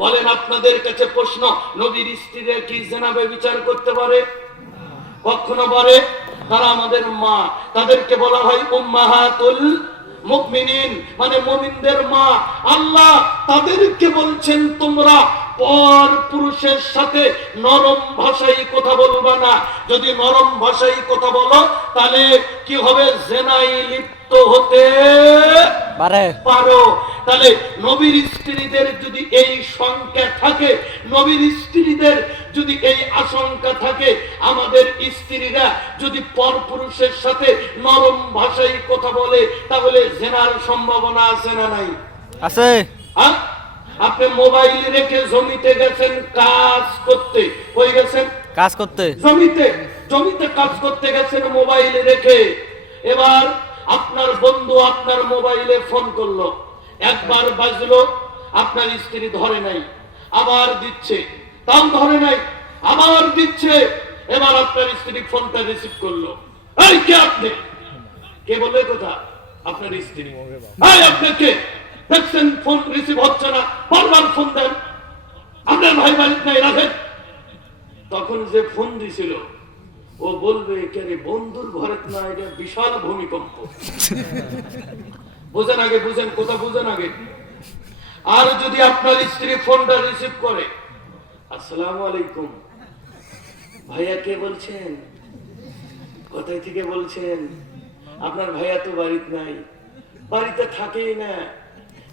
বলেন আপনাদের কাছে প্রশ্ন, নবীর স্ত্রীরা কি জিনা ব্যভিচার করতে পারে? কখনো পারে? তারা আমাদের মা, তাদেরকে বলা হয় উম্মাহাতুল মুমিনিন, মানে মুমিনদের মা। আল্লাহ তাদেরকে বলছেন তোমরা পর পুরুষের সাথে নরম ভাষায় কথা বলবা না। যদি নরম ভাষায় কথা বলো তাহলে কি হবে? জিনায় লিপ্ত হতে পারো। তাহলে নবীর স্ত্রীদের যদি এই সংখ্যা থাকে, নবীর স্ত্রীদের যদি এই আশঙ্কা থাকে, আমাদের স্ত্রীরা যদি পরপুরুষের সাথে নরম ভাষায় কথা বলে তাহলে জিনার সম্ভাবনা আছে না নাই? আছে। আপনি মোবাইল রেখে জমিতে গেছেন কাজ করতে, কই গেছেন? কাজ করতে। জমিতে কাজ করতে গেছেন মোবাইল রেখে। এবার আপনার বন্ধু আপনার মোবাইলে ফোন করলো, একবার বাজলো, আপনার স্ত্রী ধরে নাই, আবার দিচ্ছে, তাও ধরে নাই, আবার দিচ্ছে। এবার আপনার স্ত্রী ফোনটা রিসিভ করলো। এই কে আপনি? কে বললে কথা? আপনার স্ত্রী। এই আপনাকে দেখছেন ফোন রিসিভ হচ্ছে না, বারবার ফোন দেন, আপনার ভাই বাড়িতে নাই, রাখেন। তখন যে ফোন দিছিল ও বলবে কে রে, বন্ধুর ঘরে না, এটা বিশাল ভূমিকম্প। বুঝেন আগে, বুঝেন কথা, বুঝেন আগে। আর যদি আপনার স্ত্রী ফোনটা রিসিভ করে, আসসালামু আলাইকুম ভাইয়া, কে বলছেন? কোথায় থেকে বলছেন? আপনার ভাইয়া তো বাড়িতে নাই, বাড়িতে থাকেই না,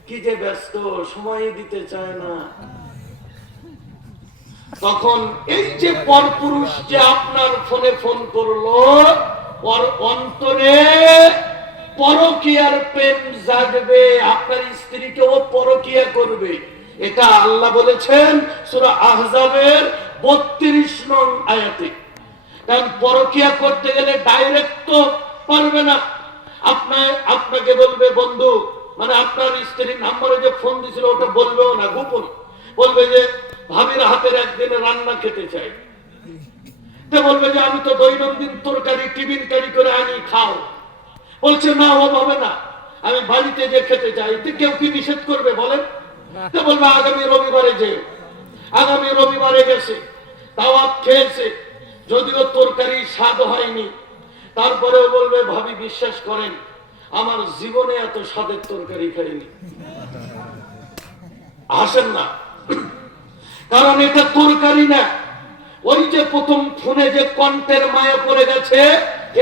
কি যে ব্যস্ত, সময় দিতে চায় না। তখন এই যে পরপুরুষ যে আপনার ফোনে ফোন করলো, ওর অন্তরে পরকীয়ার প্রেম জাগবে, আপনার স্ত্রীকে ও পরকীয়া করবে। এটা আল্লাহ বলেছেন সূরা আহজাবের 32 নং আয়াতে। কারণ পরকীয়া করতে গেলে ডাইরেক্ট তো পারবে না, আপনাকে বলবে বন্ধু, মানে আপনার স্ত্রীর নাম্বারে যে ফোন দিছিল ওটা বলবেও না, গোপন বলবে যে ভাবির হাতের একদিনে রান্না খেতে চাই। বলবে যে আমি তো দৈনন্দিন তরকারি টিফিন ক্যারি করে আনি, খাও। বলছে না, ও হবে না, আমি বাড়িতে যে খেতে চাই। কেউ কি নিষেধ করবে বলেন? বলবে আগামী রবিবারে যে, আগামী রবিবারে গেছে, দাওয়াত খেয়েছে, যদিও তরকারি স্বাদ হয়নি, তারপরেও বলবে ভাবি বিশ্বাস করেন আমার জীবনে এত স্বাদের তরকারি খাইনি। আসেন না, কারণ এটা তরকারি না। ওই যে প্রথম ফোনে যে কণ্ঠের মায়া পড়ে গেছে,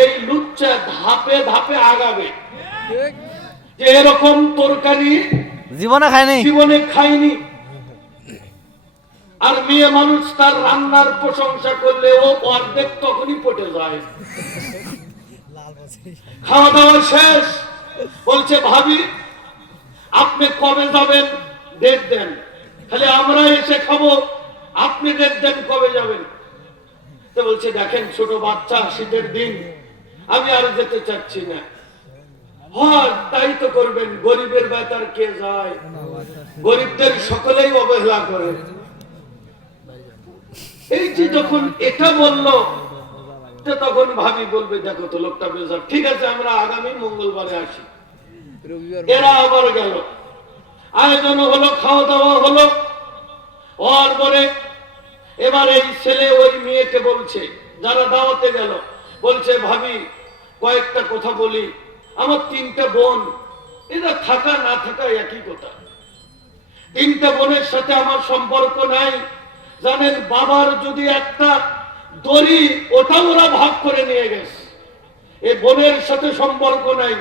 এই লুচ্চা ধাপে ধাপে আগাবে যে এরকম তরকারি জীবনে খাইনি। আর মেয়ে মানুষ তার রান্নার প্রশংসা করলে ও অর্ধেক তখনই পটে যায়। খাওয়া দাওয়া শেষ, বলছে ভাবি আপনি কবে যাবেন, ডেট দেন, খালি আমরা এসে খাবো, আপনি ডেট দেন কবে যাবেন। তো বলছে দেখেন ছোট বাচ্চা, শীতের দিন, আমি আর যেতে চাচ্ছি না। হ্যাঁ তাই তো করবেন, গরিবের বেতার কে যায়, গরিবদের সকলেই অবহেলা করে। এই যে যখন এটা বললো, তখন ভাবি বলবে দেখো তো লোকটা বেজার, ঠিক আছে আমরা আগামী মঙ্গলবারে আসি। এরা আবার গেল, আয়োজন হলো, খাওয়া দাওয়া হলো, ওর পরে এবার এই ছেলে ওই মেয়েকে বলছে, যারা দাওয়াতে গেল, বলছে ভাবি কয়েকটা কথা বলি, আমার 3টা বোন, এরা থাকা না থাকা একই কথা। 3টা বোনের সাথে আমার সম্পর্ক নাই, জানেন বাবার যদি একটা দড়ি, ওটা ওরা ভাগ করে নিয়ে গেছে, এই বোনের সাথে সম্পর্ক নাই।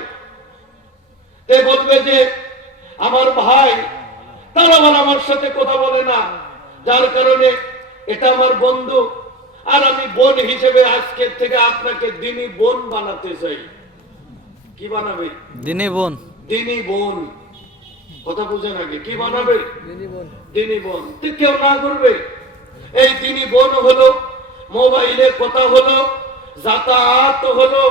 এ বলবে যে আমার ভাই, তারা আবার আমার সাথে কথা বলে না, যার কারণে এটা আমার বন্ধু, আর আমি বোন হিসেবে আজকের থেকে আপনাকে দিনী বোন বানাতে চাই। কি বানাবে? দিনী বোন। দিনী বোন, কথা বুঝেন আগে, কি বানাবে? দিনী বোন। তো কেউ না করবে? এই দিনী বোন হলো, মোবাইলে কথা হলো, যাতায়াত হলো,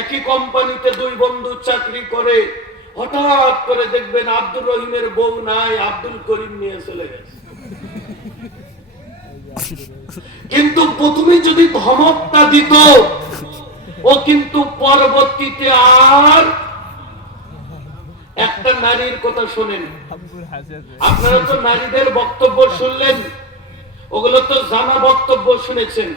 একই কোম্পানিতে 2 বন্ধু চাকরি করে, হঠাৎ করে দেখবেন আব্দুর রহিমের বউ নাই, আব্দুল করিম নিয়ে চলে গেছে। কিন্তু প্রথমে যদি ধমকটা দিত, ও কিন্তু পরবর্তীতে আর একটা নারীর কথা শোনেন, আপনারা তো নারীদের বক্তব্য শুনলেন, ওগুলো তো জানা বক্তব্য শুনেছেন।